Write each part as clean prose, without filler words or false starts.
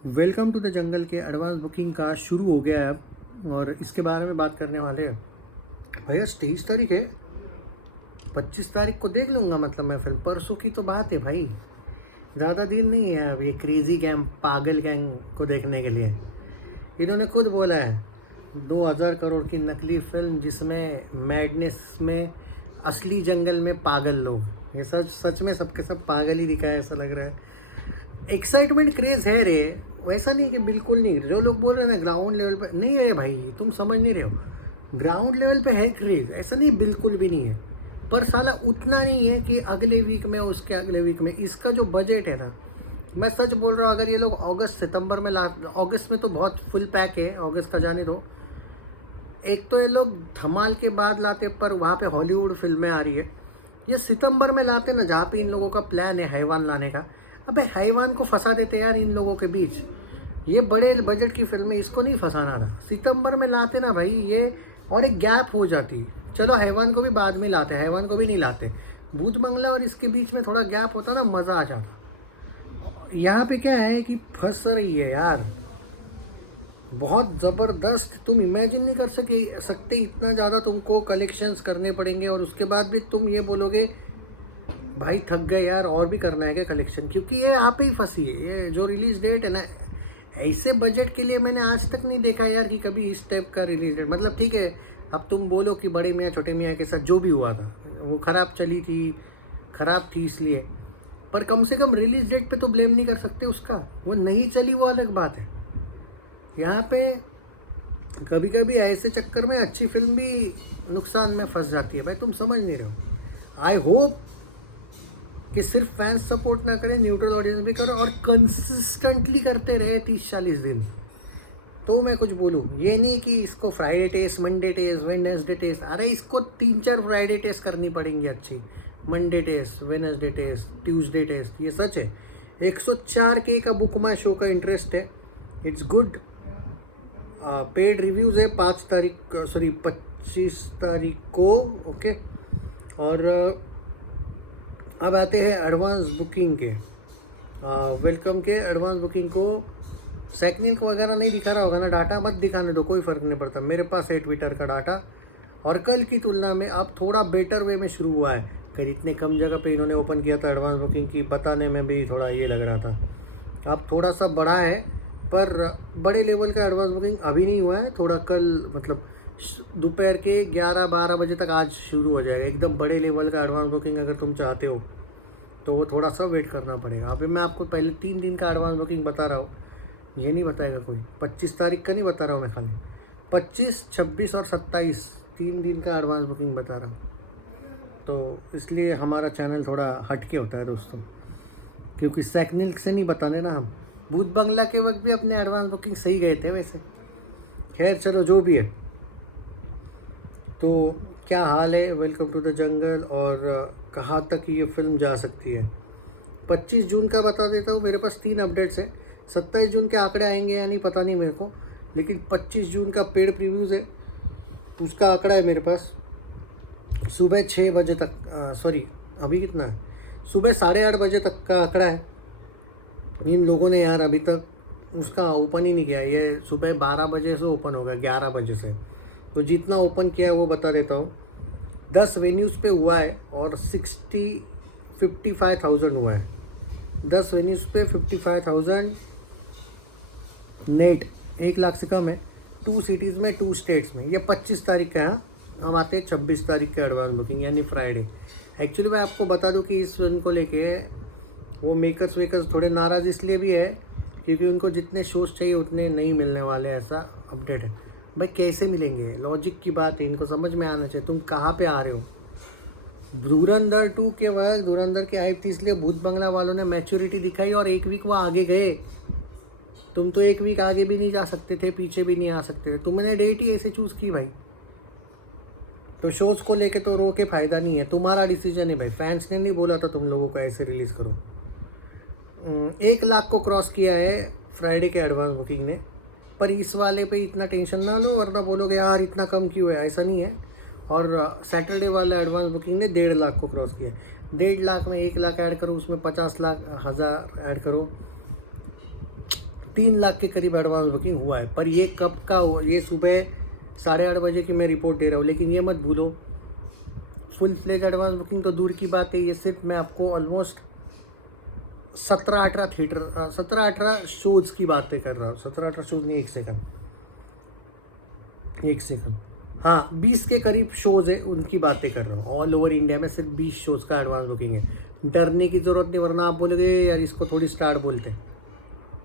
Welcome to the jungle के advance booking का शुरू हो गया है अब और इसके बारे में बात करने वाले हैं। भैया 23 तारीख है, 25 तारीख को देख लूँगा। मतलब मैं फिल्म परसों की तो बात है भाई, ज़्यादा दिन नहीं है अब ये क्रेज़ी गैंग पागल गैंग को देखने के लिए। इन्होंने खुद बोला है 2000 करोड़ की नकली फिल्म जिसमें मैडनेस में असली जंगल में पागल लोग। ये सच सच में सबके सब पागल ही दिखा है ऐसा लग रहा है। एक्साइटमेंट क्रेज है रे, वैसा नहीं कि बिल्कुल नहीं। जो लोग बोल रहे हैं ना ग्राउंड लेवल पे नहीं है भाई, तुम समझ नहीं रहे हो। ग्राउंड लेवल पे है क्रेज, ऐसा नहीं बिल्कुल भी नहीं है, पर साला उतना नहीं है कि अगले वीक में उसके अगले वीक में। इसका जो बजट है ना, मैं सच बोल रहा हूँ, अगर ये लोग अगस्त सितंबर में ला, अगस्त में तो बहुत फुल पैक है, अगस्त का जाने दो। एक तो ये लोग धमाल के बाद लाते, पर वहाँ पे हॉलीवुड फिल्में आ रही है। ये सितंबर में लाते ना, जहाँ पे इन लोगों का प्लान है हैवान लाने का। अबे हैवान को फंसा देते यार इन लोगों के बीच। ये बड़े बजट की फिल्में, इसको नहीं फंसाना था। सितंबर में लाते ना भाई ये, और एक गैप हो जाती। चलो हैवान को भी बाद में लाते, हैवान को भी नहीं लाते, भूत बंगला और इसके बीच में थोड़ा गैप होता ना, मज़ा आ जाता। यहाँ पे क्या है कि फंस रही है यार बहुत ज़बरदस्त। तुम इमेजिन नहीं कर सकते इतना ज़्यादा तुमको कलेक्शंस करने पड़ेंगे, और उसके बाद भी तुम ये बोलोगे भाई थक गए यार, और भी करना है क्या कलेक्शन। क्योंकि ये आप ही फंसी है। ये जो रिलीज़ डेट है ना, ऐसे बजट के लिए मैंने आज तक नहीं देखा यार कि कभी इस टाइप का रिलीज डेट। मतलब ठीक है, अब तुम बोलो कि बड़े मियाँ छोटे मियाँ के साथ जो भी हुआ था वो ख़राब चली थी, ख़राब थी इसलिए, पर कम से कम रिलीज डेट पे तो ब्लेम नहीं कर सकते उसका। वो नहीं चली वो अलग बात है। यहाँ पे कभी कभी ऐसे चक्कर में अच्छी फिल्म भी नुकसान में फंस जाती है भाई, तुम समझ नहीं रहे हो। आई होप कि सिर्फ फैंस सपोर्ट ना करें, न्यूट्रल ऑडियंस भी करो, और कंसिस्टेंटली करते रहे 30-40 दिन, तो मैं कुछ बोलूँ। ये नहीं कि इसको Friday test, Monday test, Wednesday test. अरे इसको 3-4 फ्राइडे टेस्ट करनी पड़ेंगी अच्छी, Monday test, Wednesday test, Tuesday test. ये सच है। 104K का बुक माई शो का इंटरेस्ट है, इट्स गुड। पेड रिव्यूज़ है 25 तारीख को। ओके, और अब आते हैं एडवांस बुकिंग के। वेलकम के एडवांस बुकिंग को सेकनिक वगैरह नहीं दिखा रहा होगा ना, डाटा मत दिखाने दो, कोई फ़र्क नहीं पड़ता। मेरे पास है ट्विटर का डाटा, और कल की तुलना में अब थोड़ा बेटर वे में शुरू हुआ है। कल इतने कम जगह पे इन्होंने ओपन किया था एडवांस बुकिंग की, बताने में भी थोड़ा ये लग रहा था। अब थोड़ा सा बड़ा है, पर बड़े लेवल का एडवांस बुकिंग अभी नहीं हुआ है। थोड़ा कल मतलब दोपहर के 11-12 बजे तक आज शुरू हो जाएगा एकदम बड़े लेवल का एडवांस बुकिंग। अगर तुम चाहते हो तो वो थोड़ा सा वेट करना पड़ेगा। अभी मैं आपको पहले 3 दिन का एडवांस बुकिंग बता रहा हूँ, ये नहीं बताएगा कोई। 25 तारीख का नहीं बता रहा हूँ मैं, खाली 25, 26 और 27 3 दिन का एडवांस बुकिंग बता रहा हूँ। तो इसलिए हमारा चैनल थोड़ा हटके होता है दोस्तों, क्योंकि सेकनिल से नहीं बताने ना हम। भूत बंगला के वक्त भी अपने एडवांस बुकिंग सही गए थे वैसे। खैर चलो जो भी है। तो क्या हाल है, वेलकम टू द जंगल। और कहाँ तक ये फिल्म जा सकती है, 25 जून का बता देता हूँ। मेरे पास 3 अपडेट्स हैं। 27 जून के आंकड़े आएंगे या नहीं पता नहीं मेरे को, लेकिन 25 जून का पेड प्रीव्यूज़ है, उसका आंकड़ा है मेरे पास। सुबह 6 बजे तक, सॉरी अभी कितना है, सुबह 8:30 बजे तक का आंकड़ा है। इन लोगों ने यार अभी तक उसका ओपन ही नहीं किया। ये सुबह 12 बजे से ओपन होगा, 11 बजे से। तो जितना ओपन किया है वो बता देता हूँ। 10 वेन्यूज़ पे हुआ है और 55,000 हुआ है। 10 वेन्यूज़ पे 55,000 नेट, 1 लाख से कम है। 2 सिटीज़ में, 2 स्टेट्स में। ये 25 तारीख का है। हम आते हैं 26 तारीख का एडवांस बुकिंग, यानी फ्राइडे। एक्चुअली मैं आपको बता दूं कि इस फिल्म को लेके वो मेकर्स वेकर्स थोड़े नाराज़ इसलिए भी है क्योंकि उनको जितने शोज़ चाहिए उतने नहीं मिलने वाले, ऐसा अपडेट है। भाई कैसे मिलेंगे, लॉजिक की बात है, इनको समझ में आना चाहिए। तुम कहाँ पे आ रहे हो। धुरंधर 2 के वक्त धुरंधर की हाइप थी, इसलिए भूत बंगला वालों ने मैच्योरिटी दिखाई और 1 वीक वो आगे गए। तुम तो 1 वीक आगे भी नहीं जा सकते थे, पीछे भी नहीं आ सकते थे। तुमने डेट ही ऐसे चूज़ की भाई। तो शोज़ को लेके तो रो के फ़ायदा नहीं है, तुम्हारा डिसीजन है भाई। फैंस ने नहीं बोला था तुम लोगों को ऐसे रिलीज़ करो। 1 लाख को क्रॉस किया है फ्राइडे के एडवांस बुकिंग ने, पर इस वाले पे इतना टेंशन ना लो, वरना बोलोगे यार इतना कम क्यों है। ऐसा नहीं है। और सैटरडे वाला एडवांस बुकिंग ने 1.5 लाख को क्रॉस किया। 1.5 लाख में 1 लाख ऐड करो, उसमें 50 लाख हज़ार ऐड करो, 3 लाख के करीब एडवांस बुकिंग हुआ है। पर ये कब का हुआ, ये सुबह 8:30 बजे की मैं रिपोर्ट दे रहा हूँ। लेकिन ये मत भूलो, फुल फ्लेज एडवांस बुकिंग तो दूर की बात है, ये सिर्फ मैं आपको ऑलमोस्ट 17-18 थिएटर 17-18 शोज़ की बातें कर रहा हूँ। 17-18 शोज़ नहीं, एक सेकंड, हाँ 20 के करीब शोज़ है, उनकी बातें कर रहा हूँ। ऑल ओवर इंडिया में सिर्फ 20 शोज़ का एडवांस बुकिंग है। डरने की ज़रूरत नहीं, वरना आप बोलोगे यार इसको थोड़ी स्टार्ट बोलते हैं।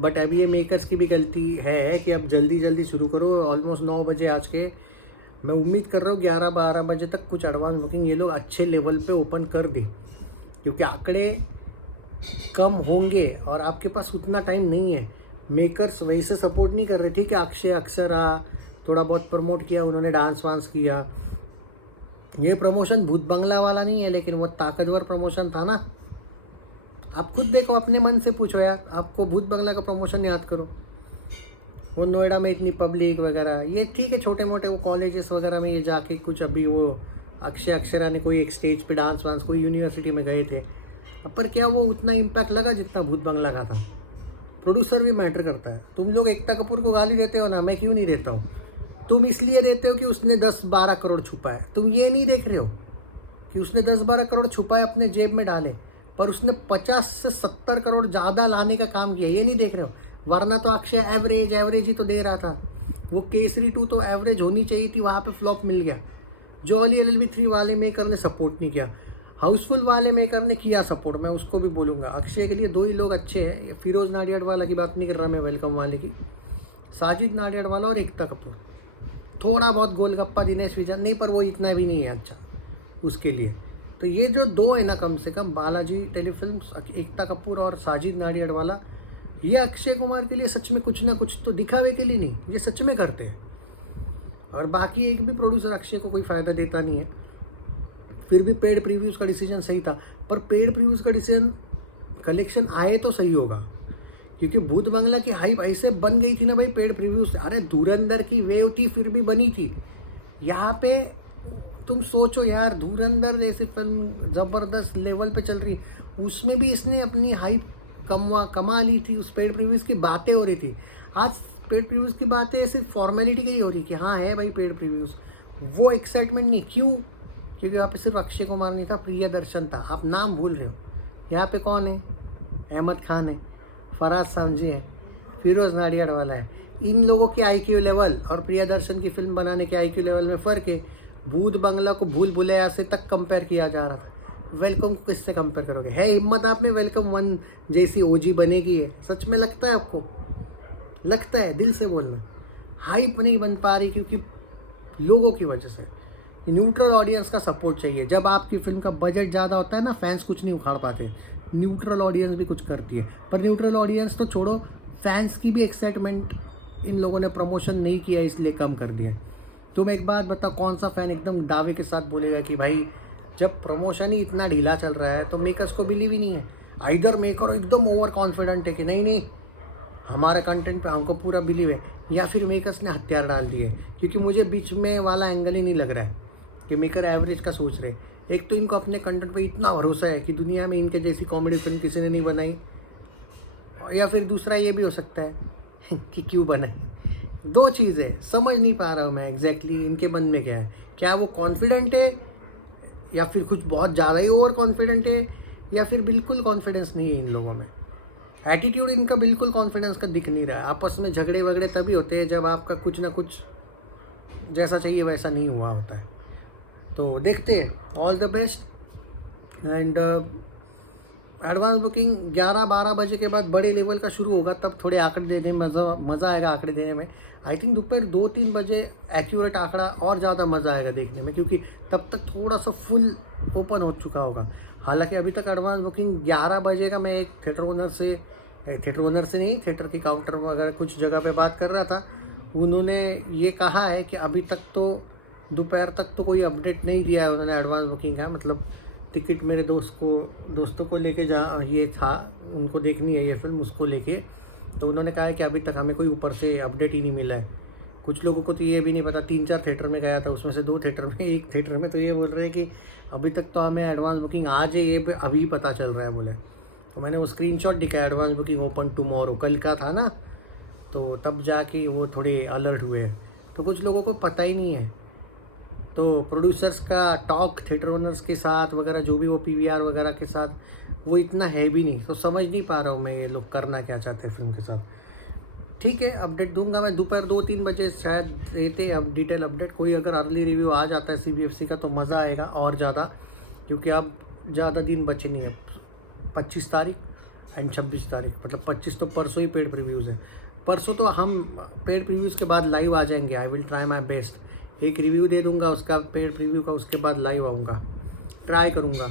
बट अभी ये मेकर्स की भी गलती है कि अब जल्दी शुरू करो। ऑलमोस्ट 9 बजे आज के, मैं उम्मीद कर रहा हूँ 11-12 बजे तक कुछ एडवांस बुकिंग ये लोग अच्छे लेवल पे ओपन कर दें, क्योंकि आंकड़े कम होंगे और आपके पास उतना टाइम नहीं है। मेकर्स वैसे सपोर्ट नहीं कर रहे। ठीक है, अक्षय अक्षरा थोड़ा बहुत प्रमोट किया उन्होंने, डांस वांस किया। ये प्रमोशन भूत बंगला वाला नहीं है, लेकिन वो ताकतवर प्रमोशन था ना। आप खुद देखो, अपने मन से पूछो यार, आपको भूत बंगला का प्रमोशन याद करो। वो नोएडा में इतनी पब्लिक वगैरह, ये ठीक है छोटे मोटे वो कॉलेजेस वगैरह में ये जाके कुछ, अभी वो अक्षय अक्षरा ने कोई एक स्टेज पे डांस वांस कोई यूनिवर्सिटी में गए थे, पर क्या वो उतना इम्पैक्ट लगा जितना भूत बंगला का था। प्रोड्यूसर भी मैटर करता है। तुम लोग एकता कपूर को गाली देते हो ना, मैं क्यों नहीं देता हूँ? तुम इसलिए देते हो कि उसने 10-12 करोड़ छुपा है। तुम ये नहीं देख रहे हो कि उसने 10-12 करोड़ छुपाए अपने जेब में डाले, पर उसने 50 से 70 करोड़ ज़्यादा लाने का काम किया। ये नहीं देख रहे हो? वरना तो अक्षय एवरेज ही तो दे रहा था। वो केसरी 2 तो एवरेज होनी चाहिए थी, वहाँ पे फ्लॉप मिल गया। जॉली LLB 3 वाले मेकर ने सपोर्ट नहीं किया, हाउसफुल वाले मेकर ने किया सपोर्ट, मैं उसको भी बोलूँगा। अक्षय के लिए 2 ही लोग अच्छे हैं, फिरोज़ नाडियाडवाला की बात नहीं कर रहा मैं, वेलकम वाले की, साजिद नाडियाडवाला और एकता कपूर। थोड़ा बहुत गोलगप्पा दिनेश विजन नहीं, पर वो इतना भी नहीं है अच्छा उसके लिए। तो ये जो 2 है ना, कम से कम बालाजी टेलीफिल्म्स, एकता कपूर और साजिद नाडियाडवाला, ये अक्षय कुमार के लिए सच में कुछ ना कुछ तो, दिखावे के लिए नहीं, ये सच में करते हैं। और बाकी एक भी प्रोड्यूसर अक्षय को कोई फ़ायदा देता नहीं है। फिर भी पेड प्रीव्यूज़ का डिसीजन सही था, पर पेड प्रीव्यूज़ का डिसीजन कलेक्शन आए तो सही होगा, क्योंकि भूत बंगला की हाइप ऐसे बन गई थी ना भाई पेड प्रीव्यूज़ से। अरे धुरंधर की वेव थी, फिर भी बनी थी। यहाँ पे तुम सोचो यार, धुरंधर जैसी फिल्म ज़बरदस्त लेवल पे चल रही, उसमें भी इसने अपनी हाइप कमा ली थी। उस पेड प्रीव्यूज़ की बातें हो रही थी। आज पेड प्रीव्यूज़ की बातें सिर्फ फॉर्मेलिटी की ही हो रही कि हाँ है भाई पेड प्रीव्यूज़, वो एक्साइटमेंट नहीं। क्यों? क्योंकि यहाँ पे सिर्फ अक्षय कुमार नहीं था, प्रियदर्शन था। आप नाम भूल रहे हो। यहाँ पे कौन है? अहमद खान है, फराज समझी है, फिरोज़ नाडियाडवाला है। इन लोगों के IQ लेवल और प्रियदर्शन की फिल्म बनाने के IQ लेवल में फ़र्क है। भूत बंगला को भूल भुलैया से तक कंपेयर किया जा रहा था। वेलकम को किससे कंपेयर करोगे? है हिम्मत आप में वेलकम 1 जैसी OG बनेगी है? सच में लगता है आपको? लगता है? दिल से बोलना। हाइप नहीं बन पा रही क्योंकि लोगों की वजह से। न्यूट्रल ऑडियंस का सपोर्ट चाहिए। जब आपकी फिल्म का बजट ज़्यादा होता है ना, फैंस कुछ नहीं उखाड़ पाते, न्यूट्रल ऑडियंस भी कुछ करती है। पर न्यूट्रल ऑडियंस तो छोड़ो, फैंस की भी एक्साइटमेंट इन लोगों ने प्रमोशन नहीं किया इसलिए कम कर दिया। तुम एक बात बताओ, कौन सा फ़ैन एकदम दावे के साथ बोलेगा कि भाई जब प्रमोशन ही इतना ढीला चल रहा है तो मेकर्स को बिलीव ही नहीं है। आइदर मेकर एकदम ओवर कॉन्फिडेंट है कि नहीं हमारे कंटेंट पे हमको पूरा बिलीव है, या फिर मेकर्स ने हथियार डाल दिए। क्योंकि मुझे बीच में वाला एंगल ही नहीं लग रहा है कि मेकर एवरेज का सोच रहे। एक तो इनको अपने कंटेंट पे इतना भरोसा है कि दुनिया में इनके जैसी कॉमेडी फिल्म किसी ने नहीं बनाई, या फिर दूसरा ये भी हो सकता है कि क्यों बनाई। 2 चीज़ें समझ नहीं पा रहा हूँ मैं एग्जैक्टली इनके मन में क्या है। क्या वो कॉन्फिडेंट है, या फिर कुछ बहुत ज़्यादा ही ओवर कॉन्फिडेंट है, या फिर बिल्कुल कॉन्फिडेंस नहीं है इन लोगों में। एटीट्यूड इनका बिल्कुल कॉन्फिडेंस का दिख नहीं रहा है। आपस में झगड़े वगड़े तभी होते हैं जब आपका कुछ ना कुछ जैसा चाहिए वैसा नहीं हुआ होता है। तो देखते हैं, all the best. And advance booking 11-12 बजे के बाद बड़े लेवल का शुरू होगा, तब थोड़े आंकड़े देने में मज़ा आएगा आंकड़े देने में। आई थिंक दोपहर 2-3 बजे एक्यूरेट आंकड़ा और ज़्यादा मज़ा आएगा देखने में, क्योंकि तब तक थोड़ा सा फुल ओपन हो चुका होगा। हालांकि अभी तक एडवांस बुकिंग 11 बजे का, मैं एक थिएटर ओनर से नहीं, थिएटर की काउंटर वगैरह कुछ जगह पे बात कर रहा था। उन्होंने ये कहा है कि अभी तक तो दोपहर तक तो कोई अपडेट नहीं दिया है उन्होंने एडवांस बुकिंग का। मतलब टिकट मेरे दोस्तों को लेके ये था, उनको देखनी है ये फिल्म, उसको लेके। तो उन्होंने कहा है कि अभी तक हमें कोई ऊपर से अपडेट ही नहीं मिला है। कुछ लोगों को तो ये भी नहीं पता, 3-4 थिएटर में गया था, उसमें से 2 थिएटर में, एक थिएटर में तो ये बोल रहे हैं कि अभी तक तो हमें एडवांस बुकिंग आज है, ये अभी पता चल रहा है बोले। तो मैंने वो स्क्रीनशॉट दिखाया, एडवांस बुकिंग ओपन टुमारो, कल का था ना, तो तब जाके वो थोड़े अलर्ट हुए हैं। तो कुछ लोगों को पता ही नहीं है। तो प्रोड्यूसर्स का टॉक थिएटर ओनर्स के साथ वगैरह, जो भी वो पीवीआर वगैरह के साथ, वो इतना है भी नहीं। तो समझ नहीं पा रहा हूँ मैं ये लोग करना क्या चाहते हैं फिल्म के साथ। ठीक है, अपडेट दूंगा मैं दोपहर 2-3 बजे शायद देते हैं अब डिटेल अपडेट। कोई अगर अर्ली रिव्यू आ जाता है सीबीएफसी का तो मज़ा आएगा और ज़्यादा, क्योंकि अब ज़्यादा दिन बचे नहीं है। 25 तारीख एंड 26 तारीख, मतलब 25 तो परसों ही पेड प्रीव्यूज़ है। परसों तो हम पेड प्रीव्यूज़ के बाद लाइव आ जाएंगे। I will try my best. एक रिव्यू दे दूंगा उसका पेड प्रीव्यू का, उसके बाद लाइव आऊँगा, ट्राई करूँगा।